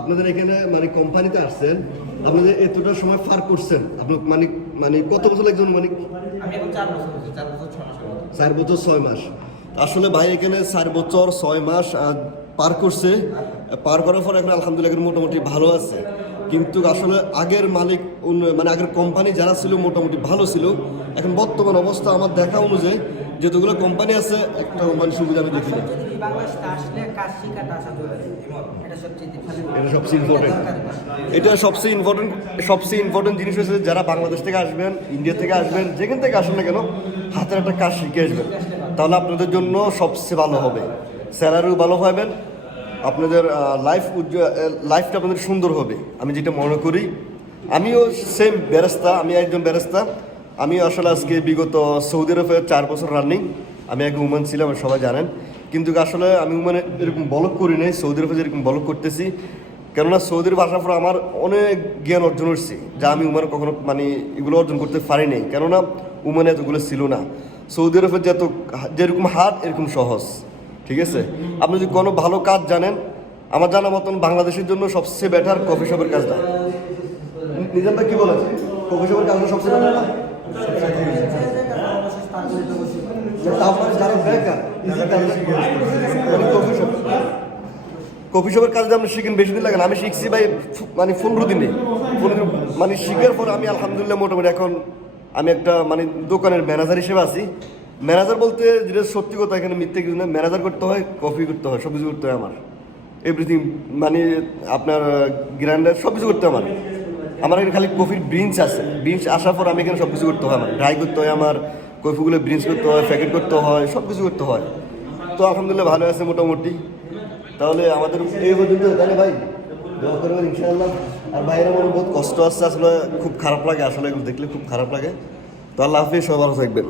আপনাদের এখানে মানে কোম্পানিতে আসছেন আপনাদের এতটা সময় পার করছেন আপনি মানে মানে কত বছর একজন মানে চার বছর ছয় মাস আসলে ভাই এখানে চার বছর ছয় মাস পার করছে। পার করার পর এখন আলহামদুলিল্লাহ এখন মোটামুটি ভালো আছে। কিন্তু আসলে আগের মালিক মানে আগের কোম্পানি যারা ছিল মোটামুটি ভালো ছিল। এখন বর্তমান অবস্থা আমার দেখা অনুযায়ী যতগুলো কোম্পানি আছে একটা কোম্পানি সুবিধা আমি দেখি এটা সবচেয়ে ইম্পর্টেন্ট এটা সবচেয়ে ইম্পর্টেন্ট সবচেয়ে ইম্পর্টেন্ট জিনিস হচ্ছে যারা বাংলাদেশ থেকে আসবেন ইন্ডিয়া থেকে আসবেন যেখান থেকে আসেন না কেন হাতের একটা কাজ শিখে আসবেন। তাহলে আপনাদের জন্য সবচেয়ে ভালো হবে। স্যালারিও ভালো পাবেন আপনাদের লাইফ উজ্জ্বল লাইফটা আপনাদের সুন্দর হবে। আমি যেটা মনে করি আমিও সেম বেরেস্তা আমি একজন বেরেস্তা আমি আসলে আজকে বিগত সৌদি আরবে চার বছর রানিং আমি এক উমেন ছিলাম সবাই জানেন। কিন্তু আসলে আমি উমানে এরকম বলক করি নাই, সৌদি আরবে যেরকম বলক করতেছি। কেননা সৌদি আরব আসার পর আমার অনেক জ্ঞান অর্জন হচ্ছে যা আমি উমানে কখনো মানে এগুলো অর্জন করতে পারি নাই। কেননা উমানে এতগুলো ছিল না। সৌদি আরবের যত যেরকম হাত, এরকম সহজ, ঠিক আছে? আপনি যদি কোনো ভালো কাজ জানেন, আমার জানা মতন বাংলাদেশের জন্য সবচেয়ে বেটার কফি শপের কাজটা। নিজামটা কি বলেছে? কফি শপের কাজটা সবচেয়ে বেটার কফি শপ কফি শপের কাজ আপনি শিখেন, বেশি দিন লাগে না। আমি শিখছি ভাই মানে পনেরো দিনে। মানে শিখার পর আমি আলহামদুলিল্লাহ মোটামুটি এখন আমি একটা মানে দোকানের ম্যানেজার হিসেবে আছি। ম্যানেজার বলতে যেটা সত্যি কথা, এখানে মিথ্যে কিছু না। ম্যানেজার করতে হয়, কফি করতে হয় সব কিছু করতে হয় আমার। এভরিথিং মানে আপনার, গ্রাইন্ডার সব কিছু করতে হয় আমার। আমার এখানে খালি কফির ব্রিঞ্চ আছে। ব্রিঞ্চ আসার পর আমি এখানে সব কিছু করতে হয় আমার। ড্রাই করতে হয় আমার, কফিগুলো ব্রিঞ্চ করতে হয় প্যাকেট করতে হয় সব কিছু করতে হয়। তো আলহামদুলিল্লাহ ভালো আছে মোটামুটি। তাহলে আমাদের এই পর্যন্ত তাহলে ভাই, দোয়া আর বাইরে মনে বহুত কষ্ট আসছে আসলে খুব খারাপ লাগে। আসলে দেখলে খুব খারাপ লাগে। তো আল্লাহ হাফিজ সবার থাকবেন।